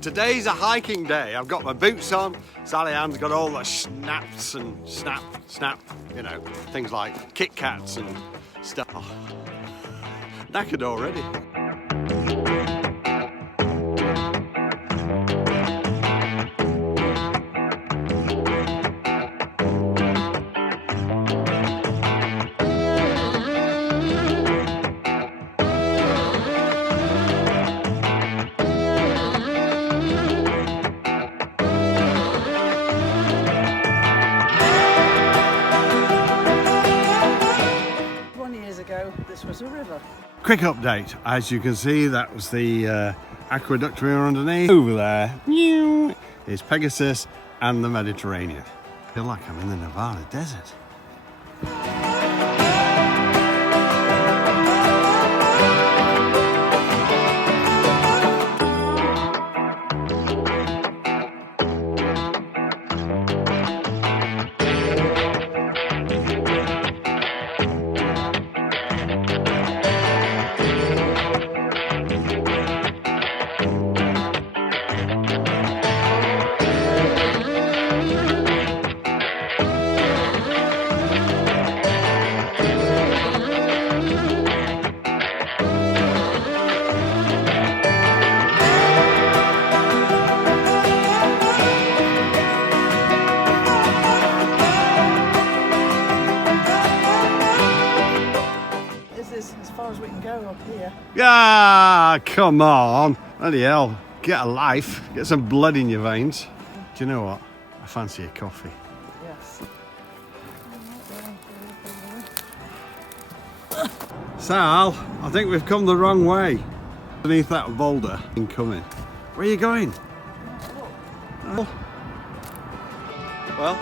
Today's a hiking day. I've got my boots on. Sally Ann's got all the snaps and snap, you know, things like Kit Kats and stuff. Oh, knackered already. This was a river. Quick update. As you can see, that was the aqueduct we were underneath. Over there is Pegasus and the Mediterranean. I feel like I'm in the Nevada desert. As far as we can go up here. Ah, come on. Bloody hell. Get a life. Get some blood in your veins. Do you know what? I fancy a coffee. Yes. Sal, I think we've come the wrong way. Underneath that boulder incoming. Where are you going? Oh. Well,